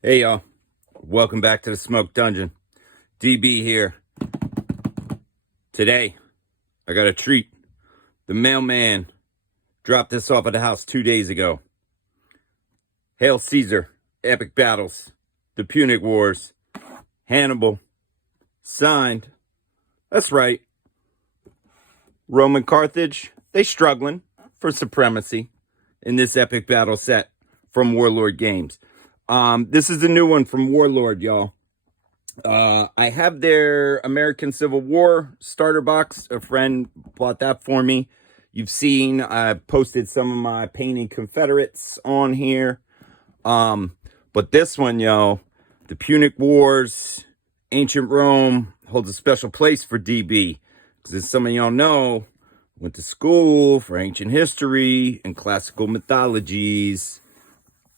Hey y'all, welcome back to the Smoke Dungeon. DB here. Today, I got a treat. The mailman dropped this off at the house 2 days ago. Hail Caesar, Epic Battles, the Punic Wars, Hannibal, signed. That's right. Roman Carthage, they struggling for supremacy in this epic battle set from Warlord Games. This is the new one from Warlord, y'all. I have their American Civil War starter box. A friend bought that for me. You've seen, I posted some of my painting Confederates on here. But this one, yo, the Punic Wars, Ancient Rome, holds a special place for DB. Because as some of y'all know, went to school for ancient history and classical mythologies.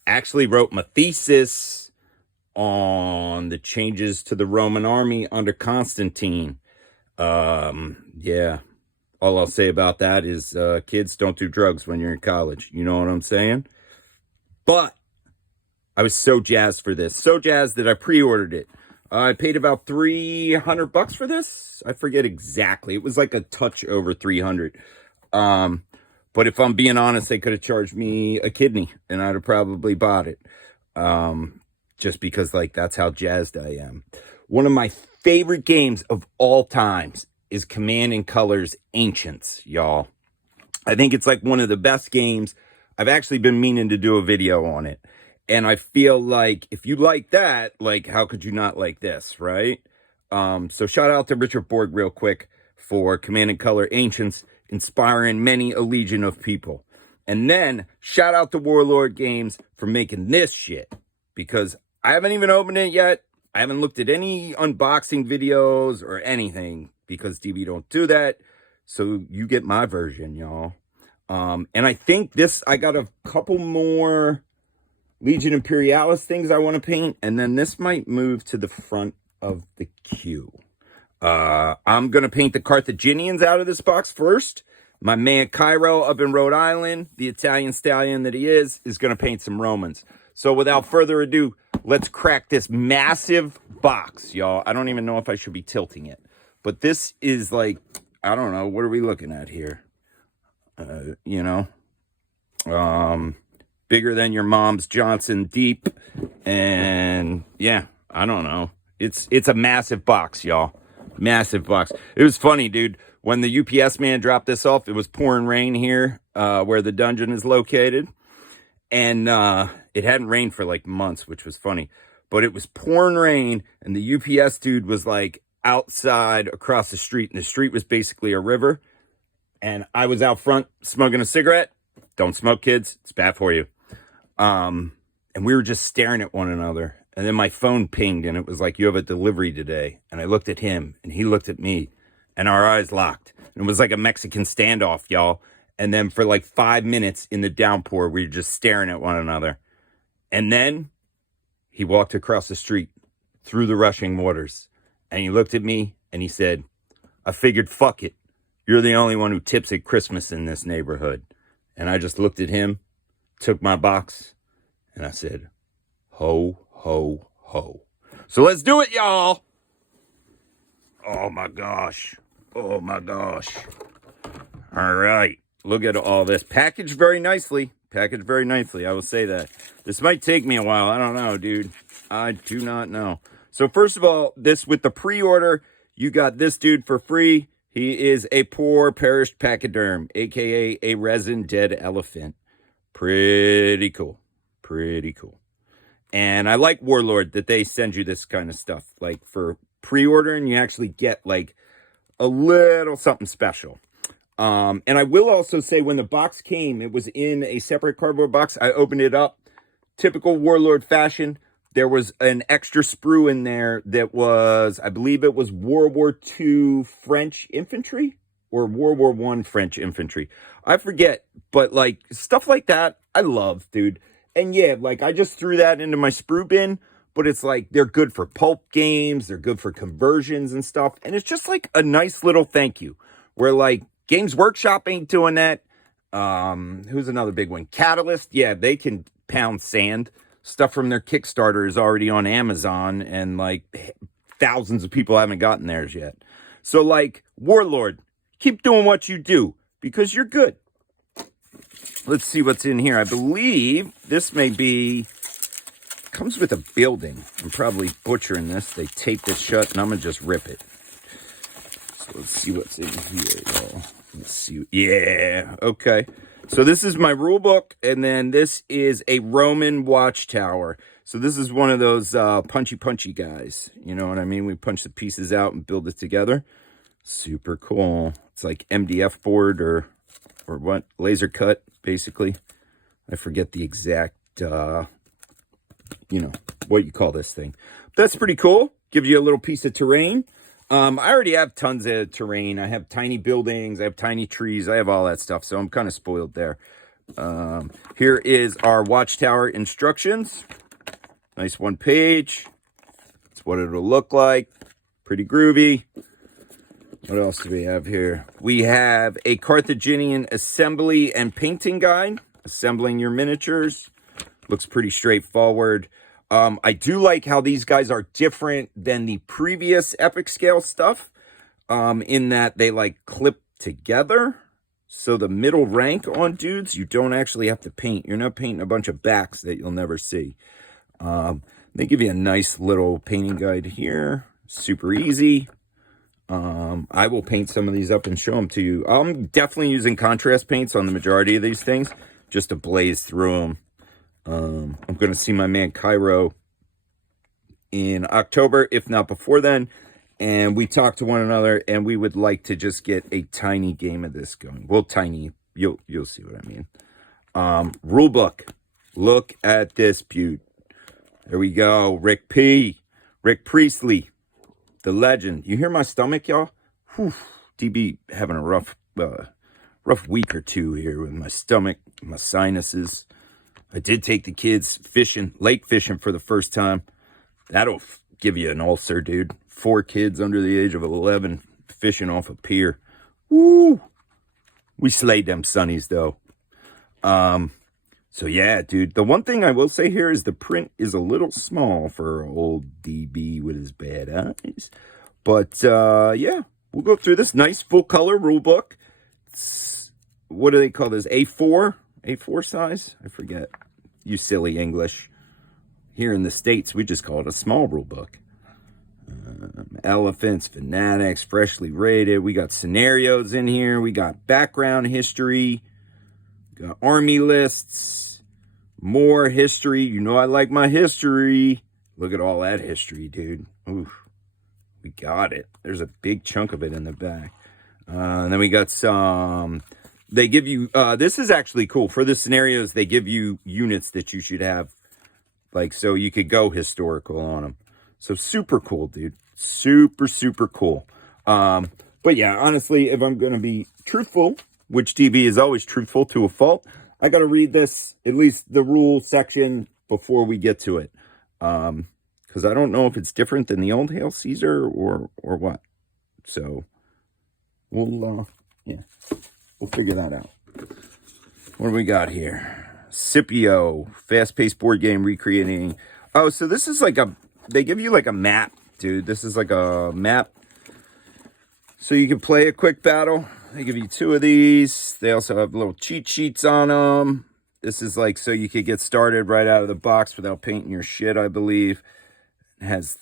Actually wrote my thesis on the changes to the Roman army under Constantine. Yeah, all I'll say about that is kids, don't do drugs when you're in college. You know what I'm saying? But I was so jazzed for this. So jazzed that I pre-ordered it. I paid about $300 for this. I forget exactly. It was like a touch over 300. But if I'm being honest, they could have charged me a kidney and I'd have probably bought it. Just because, like, that's how jazzed I am. One of my favorite games of all times is Command & Colors Ancients, y'all. I think it's like one of the best games. I've actually been meaning to do a video on it. And I feel like if you like that, like, how could you not like this, right? So shout out to Richard Borg real quick for Command & Color Ancients, inspiring many a legion of people. And then shout out to Warlord Games for making this shit, because I haven't even opened it yet. I haven't looked at any unboxing videos or anything because DB don't do that. So you get my version, y'all. And I think I got a couple more Legion Imperialis things I want to paint. And then this might move to the front of the queue. I'm going to paint the Carthaginians out of this box first. My man Cairo up in Rhode Island, the Italian stallion that he is going to paint some Romans. So without further ado, let's crack this massive box, y'all. I don't even know if I should be tilting it. But this is like, I don't know, what are we looking at here? Bigger than your mom's Johnson deep. And yeah, I don't know. It's a massive box, y'all. Massive box. It was funny, dude. When the UPS man dropped this off, it was pouring rain here where the dungeon is located. And it hadn't rained for like months, which was funny. But it was pouring rain, and the UPS dude was like outside across the street. And the street was basically a river. And I was out front smoking a cigarette. Don't smoke, kids. It's bad for you. And we were just staring at one another. And then my phone pinged, and it was like, you have a delivery today. And I looked at him, and he looked at me. And our eyes locked. And it was like a Mexican standoff, y'all. And then for like 5 minutes in the downpour, we were just staring at one another. And then he walked across the street through the rushing waters. And he looked at me and he said, I figured, fuck it. You're the only one who tips at Christmas in this neighborhood. And I just looked at him, took my box, and I said, ho, ho, ho. So let's do it, y'all. Oh my gosh. Oh my gosh. All right. Look at all this. Packaged very nicely. Packaged very nicely. I will say that. This might take me a while. I don't know, dude. I do not know. So first of all, this with the pre-order, you got this dude for free. He is a poor perished pachyderm, a.k.a. a resin dead elephant. Pretty cool. Pretty cool. And I like Warlord that they send you this kind of stuff. Like for pre-ordering, you actually get like a little something special. And I will also say when the box came, it was in a separate cardboard box. I opened it up. Typical Warlord fashion. There was an extra sprue in there that was, I believe it was World War II French infantry or World War I French infantry. I forget, but like stuff like that, I love, dude. And yeah, like I just threw that into my sprue bin, but it's like they're good for pulp games. They're good for conversions and stuff. And it's just like a nice little thank you where like Games Workshop ain't doing that. Who's another big one? Catalyst. Yeah, they can pound sand. stuff from their Kickstarter is already on Amazon, and like thousands of people haven't gotten theirs yet. So like, Warlord, keep doing what you do because you're good. Let's see what's in here. I believe this may be, comes with a building. I'm probably butchering this. They tape this shut, and I'm gonna just rip it. So let's see what's in here, y'all. Let's see. Yeah, okay. So this is my rule book, and then this is a Roman watchtower. So this is one of those punchy guys. You know what I mean? We punch the pieces out and build it together. Super cool. It's like MDF board or what? Laser cut, basically. I forget the exact, you know, what you call this thing. That's pretty cool. Gives you a little piece of terrain. I already have tons of terrain. I have tiny buildings. I have tiny trees. I have all that stuff. So I'm kind of spoiled there. Here is our watchtower instructions. Nice one page. That's what it'll look like. Pretty groovy. What else do we have here? We have a Carthaginian assembly and painting guide. Assembling your miniatures. Looks pretty straightforward. I do like how these guys are different than the previous epic scale stuff, in that they like clip together. So the middle rank on dudes, you don't actually have to paint. You're not painting a bunch of backs that you'll never see. They give you a nice little painting guide here. Super easy. I will paint some of these up and show them to you. I'm definitely using contrast paints on the majority of these things just to blaze through them. I'm going to see my man Cairo in October, if not before then. And we talked to one another, and we would like to just get a tiny game of this going. Well, tiny. You'll see what I mean. Rule book. Look at this beaut. There we go. Rick Priestley, the legend. You hear my stomach, y'all? Whew. DB having a rough week or two here with my stomach, my sinuses. I did take the kids fishing, lake fishing for the first time. That'll give you an ulcer, dude. 4 kids under the age of 11 fishing off a pier. Woo! We slayed them sunnies, though. So yeah, dude. The one thing I will say here is the print is a little small for old DB with his bad eyes. But yeah, we'll go through this nice full color rule book. What do they call this? A4? A4 size? I forget. You silly English. Here in the States, we just call it a small rule book. Elephants, fanatics, freshly rated. We got scenarios in here. We got background history. We got army lists. More history. You know I like my history. Look at all that history, dude. Oof. We got it. There's a big chunk of it in the back. And then we got some... They give you, this is actually cool. For the scenarios, they give you units that you should have. Like, so you could go historical on them. So super cool, dude. Super cool. But yeah, honestly, if I'm going to be truthful, which DB is always truthful to a fault, I got to read this, at least the rule section, before we get to it. Because I don't know if it's different than the old Hail Caesar or what. So, we'll, yeah. We'll figure that out. What do we got here? Scipio, fast-paced board game recreating. Oh, so this is like a, they give you like a map, dude. This is like a map. So you can play a quick battle. They give you 2 of these. They also have little cheat sheets on them. This is like so you could get started right out of the box without painting your shit, I believe. It has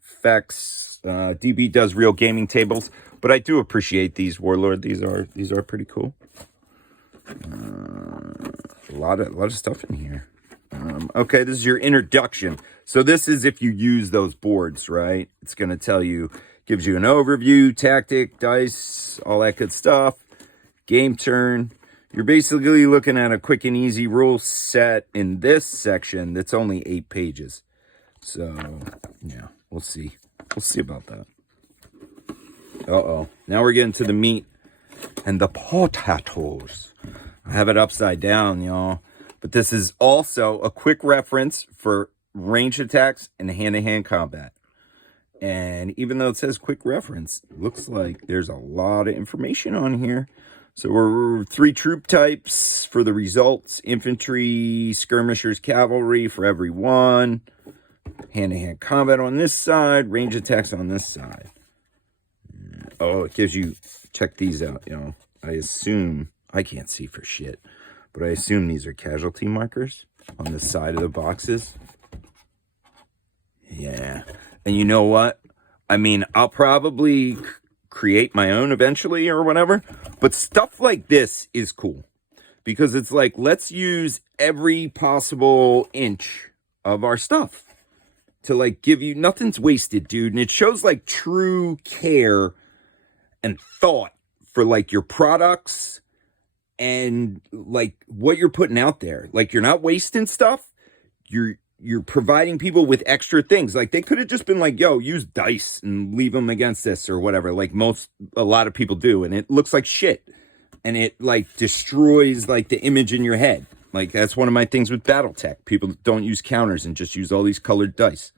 effects. DB does real gaming tables. But I do appreciate these, Warlord. These are pretty cool. A lot of stuff in here. Okay, this is your introduction. So this is if you use those boards, right? It's going to tell you, gives you an overview, tactic, dice, all that good stuff. Game turn. You're basically looking at a quick and easy rule set in this section that's only 8 pages. So, yeah, we'll see. We'll see about that. Uh-oh. Now we're getting to the meat and the potatoes. I have it upside down, y'all. But this is also a quick reference for ranged attacks and hand-to-hand combat. And even though it says quick reference, it looks like there's a lot of information on here. So we're 3 troop types for the results. Infantry, skirmishers, cavalry for every one. Hand-to-hand combat on this side. Range attacks on this side. Oh, it gives you... Check these out, you know. I assume... I can't see for shit. But I assume these are casualty markers on the side of the boxes. Yeah. And you know what? I mean, I'll probably create my own eventually or whatever. But stuff like this is cool. Because it's like, let's use every possible inch of our stuff to like give you, nothing's wasted, dude. And it shows like true care and thought for like your products and like what you're putting out there. Like you're not wasting stuff. You're providing people with extra things. Like they could have just been like, yo, use dice and leave them against this or whatever. Like a lot of people do. And it looks like shit. And it like destroys like the image in your head. Like that's one of my things with Battletech. People don't use counters and just use all these colored dice.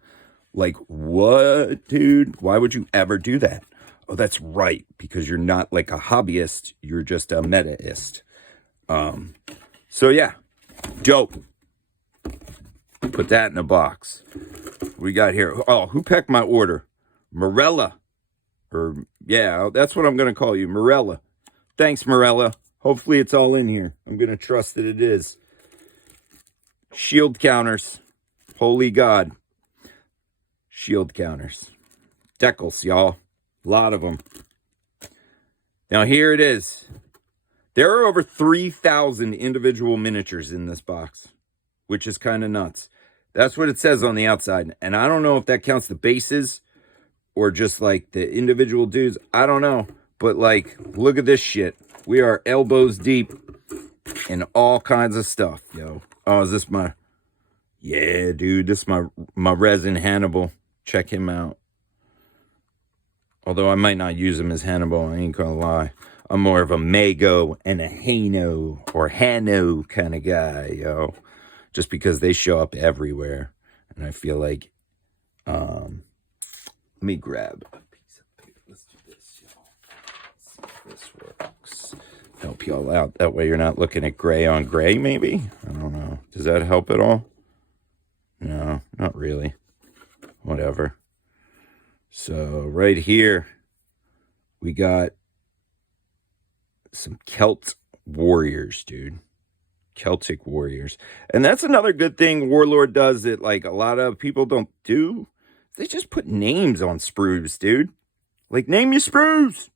Like what, dude? Why would you ever do that? Oh, that's right. Because you're not like a hobbyist. You're just a metaist. So yeah, dope. Put that in a box. We got here. Oh, who packed my order? Morella. Or yeah, that's what I'm going to call you. Morella. Thanks, Morella. Hopefully it's all in here. I'm going to trust that it is. Shield counters. Holy God. Shield counters. Decals, y'all. A lot of them. Now here it is. There are over 3,000 individual miniatures in this box, which is kind of nuts. That's what it says on the outside. And I don't know if that counts the bases or just like the individual dudes. I don't know. But like, look at this shit. We are elbows deep in all kinds of stuff, yo. Oh, is this my... Yeah, dude, this is my resin Hannibal. Check him out. Although I might not use him as Hannibal, I ain't gonna lie. I'm more of a Mago and a Hano or Hanno kind of guy, yo. Just because they show up everywhere. And I feel like, let me grab a piece of paper. Let's do this, y'all. See if this works. Help y'all out. That way you're not looking at gray on gray, maybe? I don't know. Does that help at all? No, not really. Whatever. So right here, we got some Celt warriors, dude. Celtic warriors. And that's another good thing Warlord does that like a lot of people don't do. They just put names on sprues, dude. Like, name your sprues.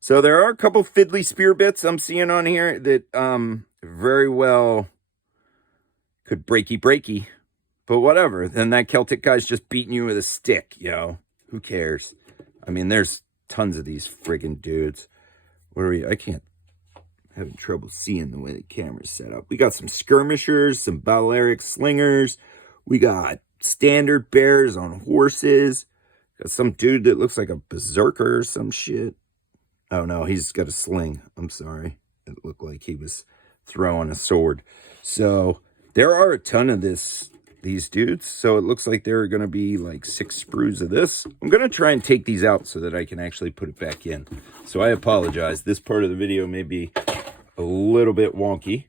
So there are a couple fiddly spear bits I'm seeing on here that very well could breaky. But whatever. Then that Celtic guy's just beating you with a stick, yo. Who cares? I mean, there's tons of these friggin' dudes. What are we? I can't. Having trouble seeing the way the camera's set up. We got some skirmishers, some Balearic slingers. We got standard bears on horses. Got some dude that looks like a berserker or some shit. Oh no, he's got a sling. I'm sorry. It looked like he was throwing a sword. So there are a ton of these dudes. So it looks like there are going to be like 6 sprues of this. I'm going to try and take these out so that I can actually put it back in. So I apologize. This part of the video may be a little bit wonky,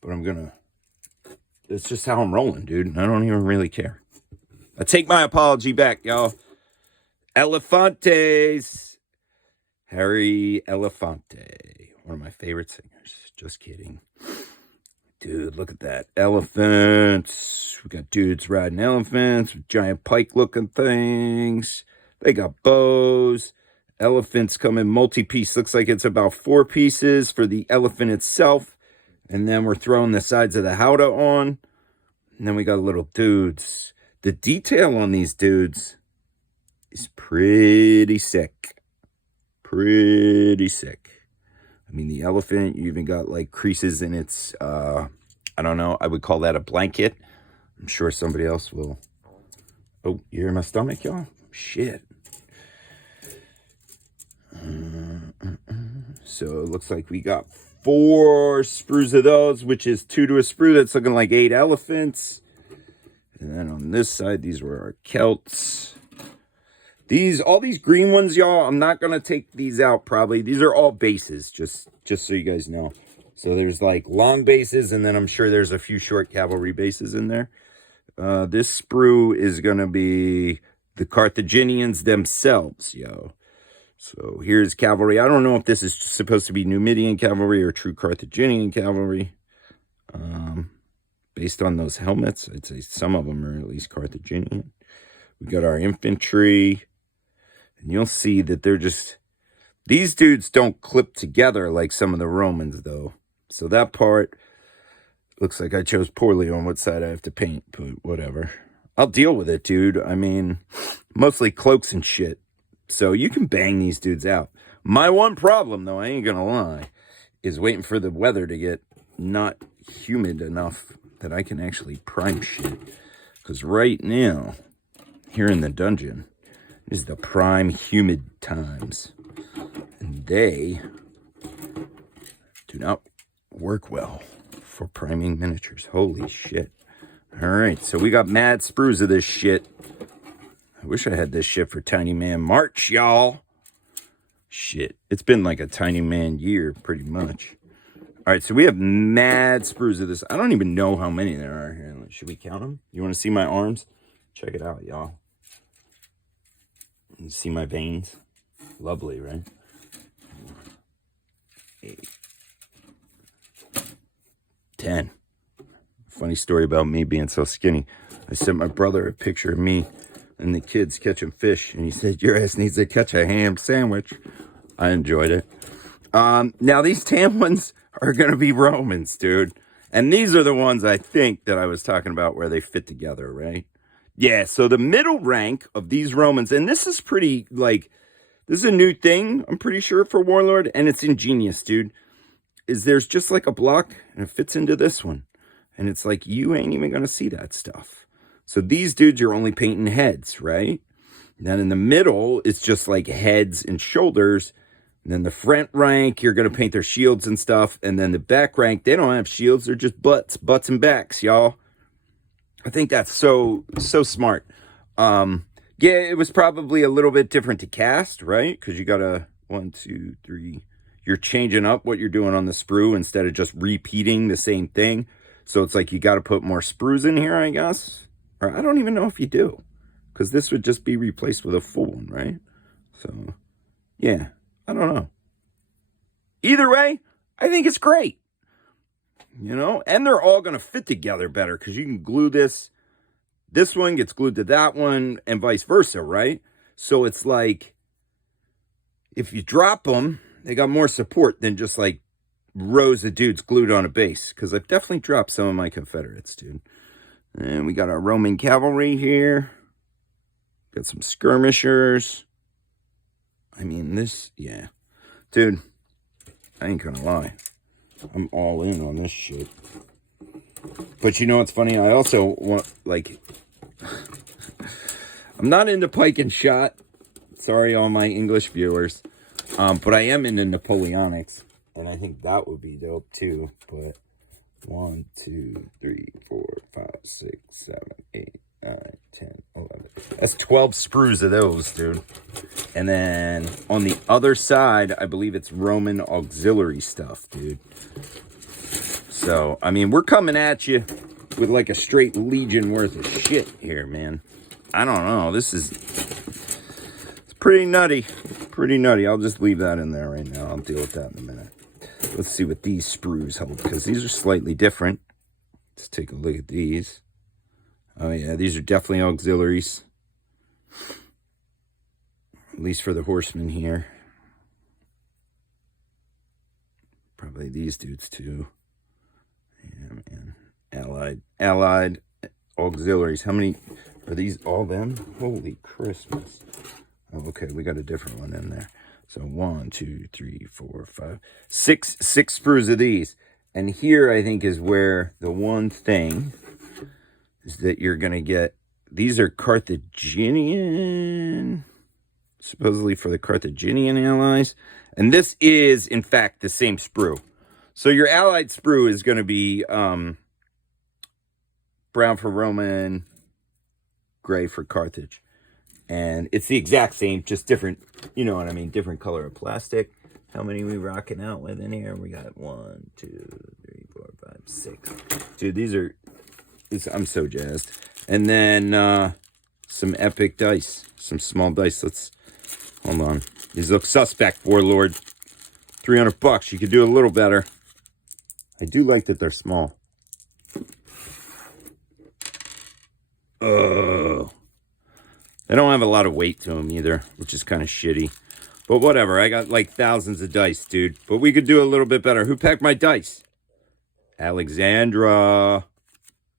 but I'm gonna, it's just how I'm rolling, dude. I don't even really care. I take my apology back, y'all. Elefantes. Harry Elefante. One of my favorite singers. Just kidding. Dude, look at that. Elephants. We got dudes riding elephants with giant pike-looking things. They got bows. Elephants come in multi-piece. Looks like it's about 4 pieces for the elephant itself. And then we're throwing the sides of the howdah on. And then we got little dudes. The detail on these dudes is pretty sick. Pretty sick. I mean, the elephant, you even got like creases in its, I don't know, I would call that a blanket. I'm sure somebody else will. Oh, you hear my stomach, y'all? Shit. So it looks like we got 4 sprues of those, which is 2 to a sprue. That's looking like 8 elephants. And then on this side, these were our Celts. All these green ones, y'all, I'm not going to take these out probably. These are all bases, just so you guys know. So there's like long bases, and then I'm sure there's a few short cavalry bases in there. This sprue is going to be the Carthaginians themselves, yo. So here's cavalry. I don't know if this is supposed to be Numidian cavalry or true Carthaginian cavalry. Based on those helmets, I'd say some of them are at least Carthaginian. We got our infantry. And you'll see that they're just... These dudes don't clip together like some of the Romans, though. So that part looks like I chose poorly on what side I have to paint, but whatever. I'll deal with it, dude. I mean, mostly cloaks and shit. So you can bang these dudes out. My one problem, though, I ain't gonna lie, is waiting for the weather to get not humid enough that I can actually prime shit. Because right now, here in the dungeon, is the prime humid times. And they do not work well for priming miniatures. Holy shit. Alright, so we got mad sprues of this shit. I wish I had this shit for Tiny Man March, y'all. Shit, it's been like a Tiny Man year, pretty much. Alright, so we have mad sprues of this. I don't even know how many there are here. Should we count them? You want to see my arms? Check it out, y'all. You see my veins? Lovely, right? 8, 10. Funny story about me being so skinny. I sent my brother a picture of me and the kids catching fish, and he said, your ass needs to catch a ham sandwich. I enjoyed it. Now, these tan ones are going to be Romans, dude. And these are the ones I think that I was talking about where they fit together, right? Yeah, so the middle rank of these Romans, and this is pretty, like, this is a new thing, I'm pretty sure, for Warlord, and it's ingenious, dude, is there's just like a block, and it fits into this one. And it's like, you ain't even going to see that stuff. So these dudes, you're only painting heads, right? And then in the middle, it's just like heads and shoulders. And then the front rank, you're going to paint their shields and stuff. And then the back rank, they don't have shields. They're just butts and backs, y'all. I think that's so smart. Yeah, it was probably a little bit different to cast, right? Because you got a 1, 2, 3. You're changing up what you're doing on the sprue instead of just repeating the same thing. So it's like you got to put more sprues in here, I guess. Or I don't even know if you do. Because this would just be replaced with a full one, right? So, yeah. I don't know. Either way, I think it's great. You know? And they're all going to fit together better. Because you can glue this. This one gets glued to that one. And vice versa, right? So it's like, if you drop them, they got more support than just like rows of dudes glued on a base. Because I've definitely dropped some of my Confederates, dude. And we got our Roman cavalry here. Got some skirmishers. I mean, this, yeah. Dude, I ain't gonna lie. I'm all in on this shit. But you know what's funny? I also want, like, I'm not into pike and shot. Sorry, all my English viewers. But I am into Napoleonics. And I think that would be dope, too. But 1, 2, 3, 4, 5, 6, 7, 8, 9, 10, 11. That's 12 sprues of those, dude. And then on the other side, I believe it's Roman auxiliary stuff, dude. So, I mean, we're coming at you with like a straight legion worth of shit here, man. I don't know. This is... It's pretty nutty. Pretty nutty. I'll just leave that in there right now. I'll deal with that in a minute. Let's see what these sprues hold, because these are slightly different. Let's take a look at these. Oh, yeah, these are definitely auxiliaries. At least for the horsemen here. Probably these dudes, too. Yeah, man. Allied auxiliaries. How many are these? All them? Holy Christmas. Oh, okay, we got a different one in there. So 1, 2, 3, 4, 5, 6 sprues of these. And here, I think, is where the one thing is that you're going to get. These are Carthaginian, supposedly for the Carthaginian allies. And this is, in fact, the same sprue. So your allied sprue is going to be brown for Roman, gray for Carthage. And it's the exact same, just different, you know what I mean, different color of plastic. How many we rocking out with in here? We got 1, 2, 3, 4, 5, 6. Dude, these are, I'm so jazzed. And then some epic dice, some small dice. Let's, hold on. These look suspect, Warlord. $300. You could do a little better. I do like that they're small. Oh. They don't have a lot of weight to them either, which is kind of shitty. But whatever, I got like thousands of dice, dude. But we could do a little bit better. Who packed my dice? Alexandra.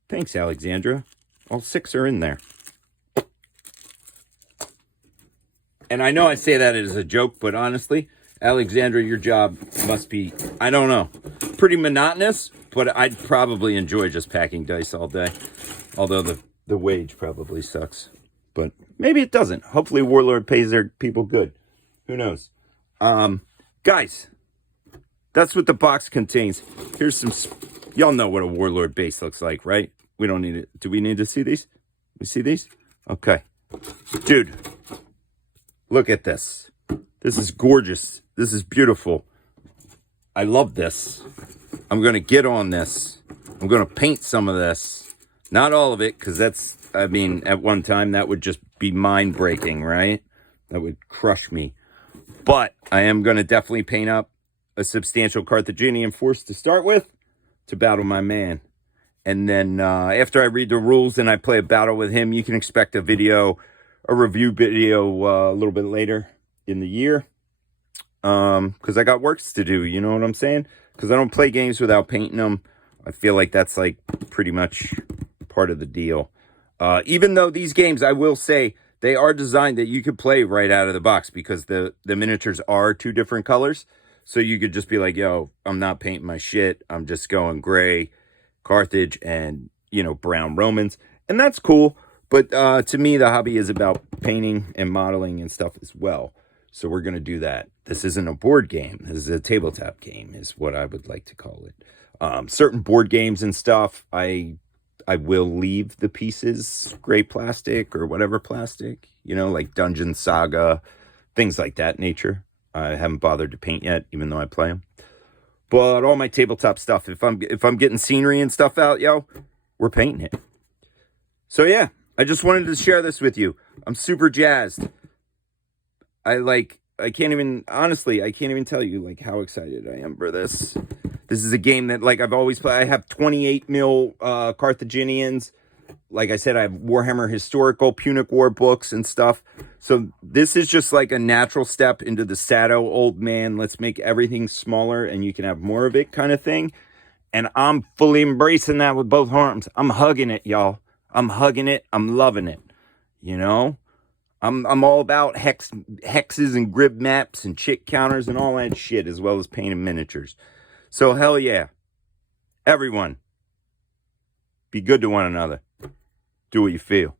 Thanks, Alexandra. All 6 are in there. And I know I say that as a joke, but honestly, Alexandra, your job must be, I don't know, pretty monotonous, but I'd probably enjoy just packing dice all day. Although the wage probably sucks. But maybe it doesn't. Hopefully Warlord pays their people good. Who knows? Guys, that's what the box contains. Here's some, y'all know what a Warlord base looks like, right? We don't need it. Do we need to see these? We see these? Okay. Dude, look at this. This is gorgeous. This is beautiful. I love this. I'm going to get on this. I'm going to paint some of this. Not all of it, because that's, I mean, at one time, that would just be mind-breaking, right? That would crush me. But I am going to definitely paint up a substantial Carthaginian force to start with to battle my man. And then after I read the rules and I play a battle with him, you can expect a review video a little bit later in the year. Because I got works to do, you know what I'm saying? Because I don't play games without painting them. I feel like that's like pretty much part of the deal. Even though these games, I will say, they are designed that you could play right out of the box because the miniatures are 2 different colors. So you could just be like, yo, I'm not painting my shit. I'm just going gray Carthage and, you know, brown Romans. And that's cool. But to me, the hobby is about painting and modeling and stuff as well. So we're going to do that. This isn't a board game. This is a tabletop game is what I would like to call it. Certain board games and stuff, I will leave the pieces gray plastic or whatever plastic, you know, like Dungeon Saga, things like that nature. I haven't bothered to paint yet, even though I play them. But all my tabletop stuff, if I'm getting scenery and stuff out, yo, we're painting it. So yeah, I just wanted to share this with you. I'm super jazzed. I can't even tell you like how excited I am for this. This is a game that like I've always played. I have 28 mil Carthaginians. Like I said, I have Warhammer historical Punic War books and stuff. So this is just like a natural step into the Sado old man. Let's make everything smaller and you can have more of it kind of thing. And I'm fully embracing that with both arms. I'm hugging it, y'all. I'm hugging it. I'm loving it. You know? I'm all about hexes and grid maps and chick counters and all that shit, as well as painting miniatures. So hell yeah. Everyone, be good to one another. Do what you feel.